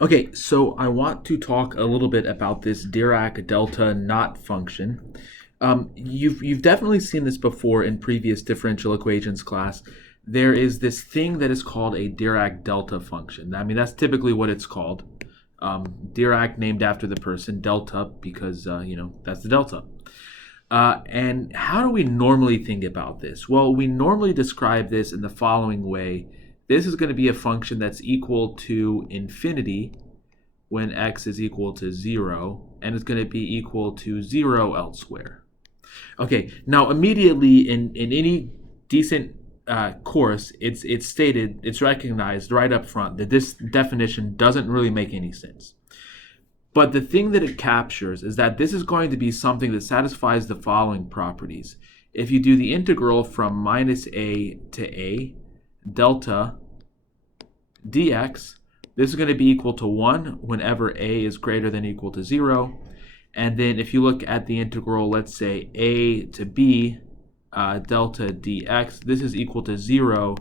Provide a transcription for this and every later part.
Okay, so I want to talk a little bit about this Dirac delta knot function. You've definitely seen this before in previous differential equations class. There is this thing that is called a Dirac delta function. I mean, that's typically what it's called. Dirac named after the person, delta, because, that's the delta. And how do we normally think about this? Well, we normally describe this in the following way. This is going to be a function that's equal to infinity when x is equal to 0, and it's going to be equal to 0 elsewhere. Okay, now immediately in any decent course, it's recognized right up front that this definition doesn't really make any sense. But the thing that it captures is that this is going to be something that satisfies the following properties. If you do the integral from minus a to a, delta dx, this is going to be equal to 1 whenever a is greater than or equal to 0. And then if you look at the integral, let's say a to b, delta dx, this is equal to 0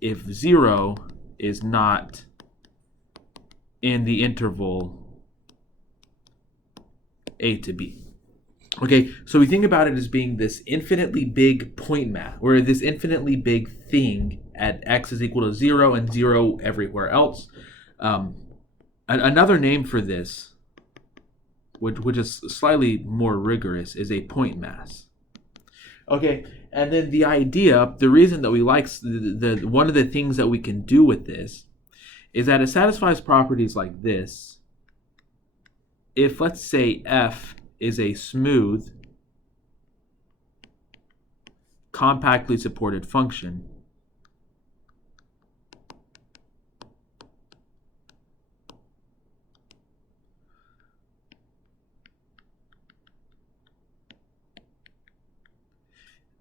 if 0 is not in the interval a to b. Okay, so we think about it as being this infinitely big point math, or this infinitely big thing at x is equal to 0 and 0 everywhere else. Another name for this, which is slightly more rigorous, is a point mass. Okay, and then the reason that we like one of the things that we can do with this is that it satisfies properties like this. If, let's say, f is a smooth, compactly supported function,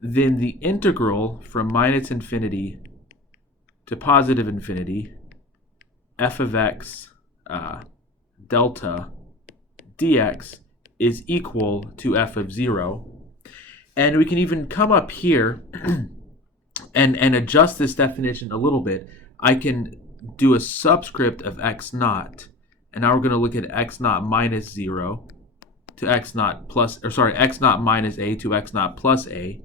then the integral from minus infinity to positive infinity, f of x delta dx, is equal to f of 0. And we can even come up here and adjust this definition a little bit. I can do a subscript of x naught, and now we're going to look at x naught minus 0 to x naught plus, x naught minus a to x naught plus a.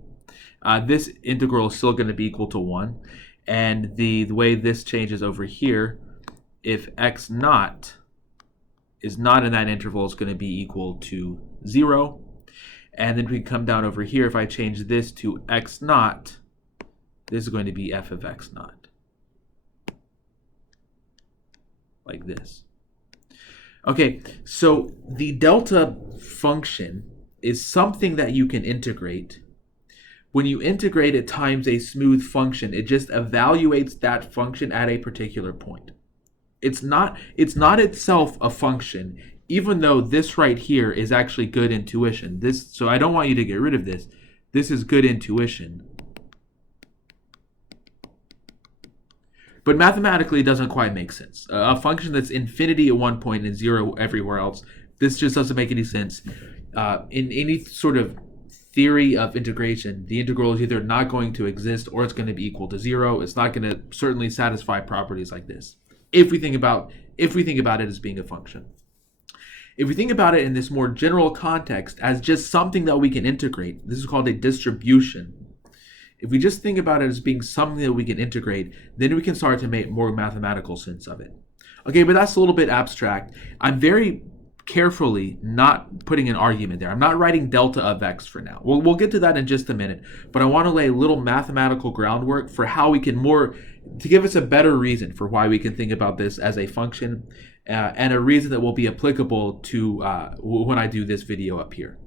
This integral is still going to be equal to 1. And the way this changes over here, if x naught is not in that interval, is going to be equal to 0. And then we come down over here. If I change this to x naught, this is going to be f of x naught. Like this. Okay, so the delta function is something that you can integrate. When you integrate it times a smooth function, it just evaluates that function at a particular point. It's not itself a function, even though this right here is actually good intuition. So I don't want you to get rid of this. This is good intuition. But mathematically, it doesn't quite make sense. A function that's infinity at one point and 0 everywhere else, this just doesn't make any sense. In any sort of theory of integration, the integral is either not going to exist or it's going to be equal to 0. It's not going to certainly satisfy properties like this. If we think about it as being a function. If we think about it in this more general context as just something that we can integrate, this is called a distribution. If we just think about it as being something that we can integrate, then we can start to make more mathematical sense of it. Okay, but that's a little bit abstract. I'm very carefully not putting an argument there. I'm not writing delta of x for now. We'll get to that in just a minute, but I want to lay a little mathematical groundwork for how we can to give us a better reason for why we can think about this as a function, and a reason that will be applicable to when I do this video up here.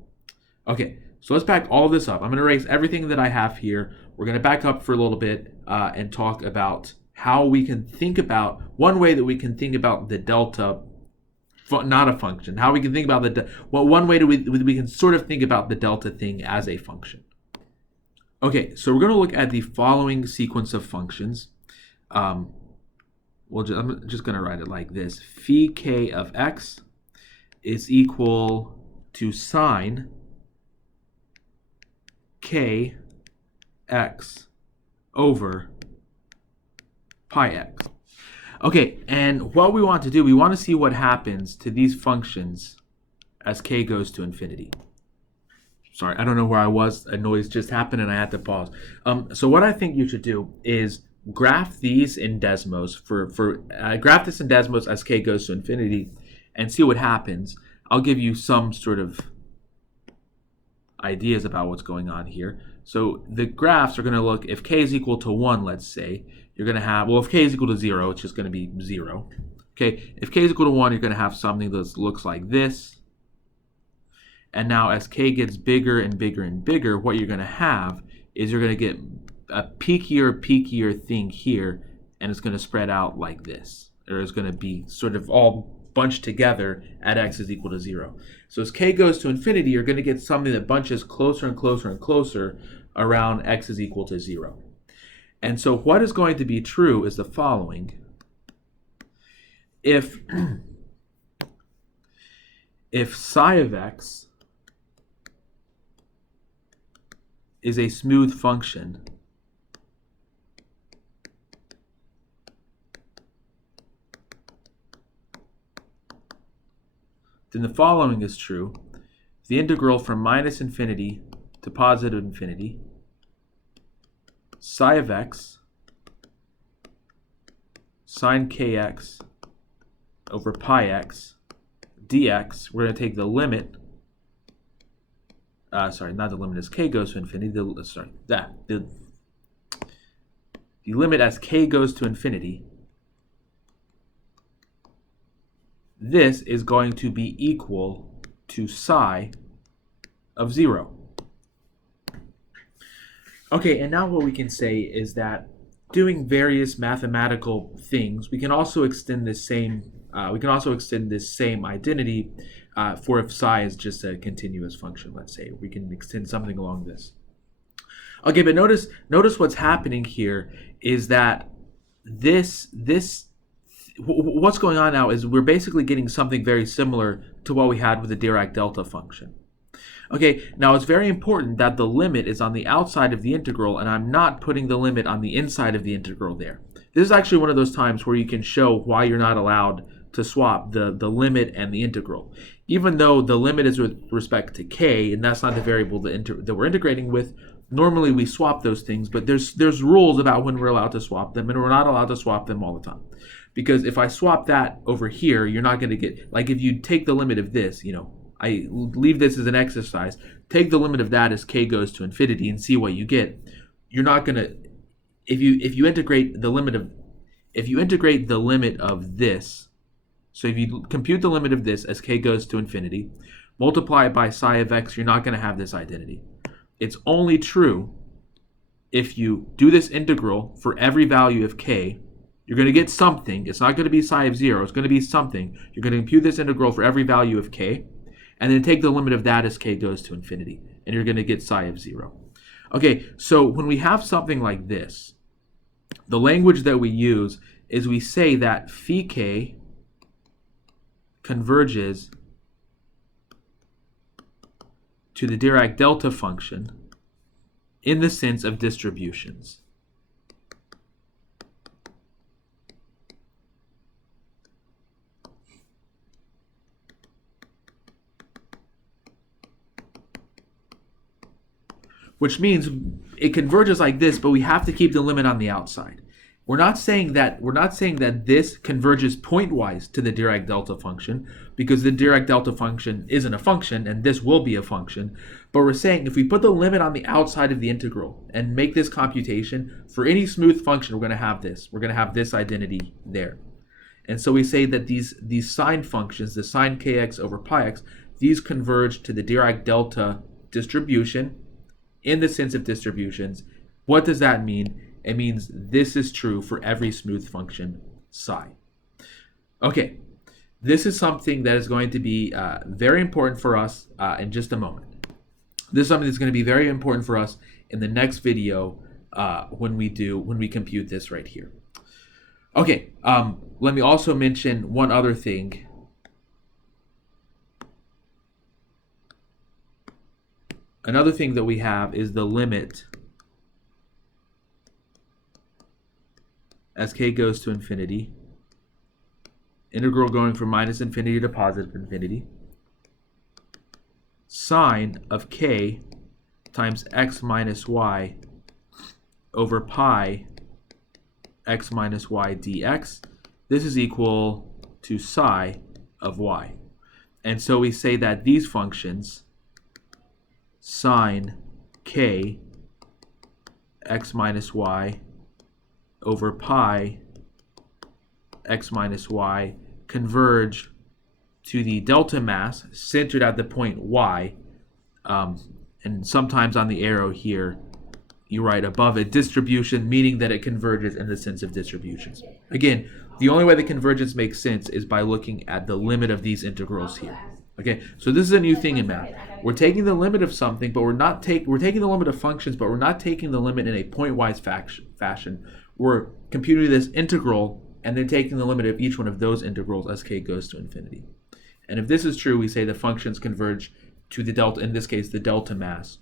Okay, so let's back all of this up. I'm going to erase everything that I have here. We're going to back up for a little bit and talk about how we can think about, one way that we can think about the delta, not a function, how we can think about one way we can sort of think about the delta thing as a function. Okay, so we're going to look at the following sequence of functions. I'm just going to write it like this. Phi k of x is equal to sine k x over pi x. Okay, and what we want to do, we want to see what happens to these functions as k goes to infinity. Sorry, I don't know where I was. A noise just happened and I had to pause. So what I think you should do is graph these in Desmos graph this in Desmos as k goes to infinity and see what happens. I'll give you some sort of ideas about what's going on here. So the graphs are going to look, if k is equal to 1, let's say, you're going to have, well, if k is equal to 0, it's just going to be 0. Okay, if k is equal to 1, you're going to have something that looks like this. And now as k gets bigger and bigger and bigger, what you're going to have is you're going to get a peakier thing here, and it's going to spread out like this. Or it's going to be sort of all bunched together at x is equal to 0. So as k goes to infinity, you're going to get something that bunches closer and closer and closer around x is equal to 0. And so what is going to be true is the following. If psi of x is a smooth function, then the following is true. The integral from minus infinity to positive infinity, psi of x sine kx over pi x dx, we're going to take the limit, sorry, not the limit as k goes to infinity, the limit as k goes to infinity. This is going to be equal to psi of 0. Okay, and now what we can say is that doing various mathematical things, we can also extend this same identity for if psi is just a continuous function. Let's say we can extend something along this. Okay, but notice what's happening here is that what's going on now is we're basically getting something very similar to what we had with the Dirac delta function. Okay, now it's very important that the limit is on the outside of the integral, and I'm not putting the limit on the inside of the integral there. This is actually one of those times where you can show why you're not allowed to swap the limit and the integral. Even though the limit is with respect to k, and that's not the variable that we're integrating with, normally we swap those things, but there's rules about when we're allowed to swap them, and we're not allowed to swap them all the time. Because if I swap that over here, you're not going to get, like if you take the limit of this, I leave this as an exercise, take the limit of that as k goes to infinity and see what you get. You're not going to, if you integrate the limit of this, so if you compute the limit of this as k goes to infinity, multiply it by psi of x, you're not going to have this identity. It's only true if you do this integral for every value of k. You're going to get something. It's not going to be psi of 0. It's going to be something. You're going to compute this integral for every value of k, and then take the limit of that as k goes to infinity, and you're going to get psi of 0. Okay, so when we have something like this, the language that we use is we say that phi k converges to the Dirac delta function in the sense of distributions. Which means it converges like this, but we have to keep the limit on the outside. We're not saying that this converges pointwise to the Dirac delta function, because the Dirac delta function isn't a function and this will be a function. But we're saying if we put the limit on the outside of the integral and make this computation for any smooth function, we're going to have this. We're going to have this identity there. And so we say that these sine functions, the sine kx over pi x, these converge to the Dirac delta distribution in the sense of distributions. What does that mean? It means this is true for every smooth function psi. Okay, this is something that is going to be very important for us in just a moment. This is something that's going to be very important for us in the next video when we compute this right here. Okay, let me also mention one other thing. Another thing that we have is the limit as k goes to infinity integral going from minus infinity to positive infinity, sine of k times x minus y over pi x minus y dx. This is equal to psi of y. And so we say that these functions, sine k x minus y over pi x minus y, converge to the delta mass centered at the point y, and sometimes on the arrow here you write above it distribution, meaning that it converges in the sense of distributions. Again, the only way the convergence makes sense is by looking at the limit of these integrals here. Okay, so this is a new thing in math. We're taking the limit of something, but we're taking the limit of functions, but we're not taking the limit in a pointwise fashion. We're computing this integral and then taking the limit of each one of those integrals as k goes to infinity. And if this is true, we say the functions converge to the delta, in this case, the delta mass,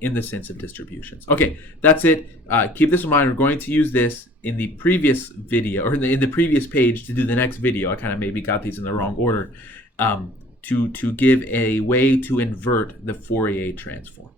in the sense of distributions. Okay, that's it. Keep this in mind. We're going to use this in the previous video, or in the previous page to do the next video. I kind of maybe got these in the wrong order, to give a way to invert the Fourier transform.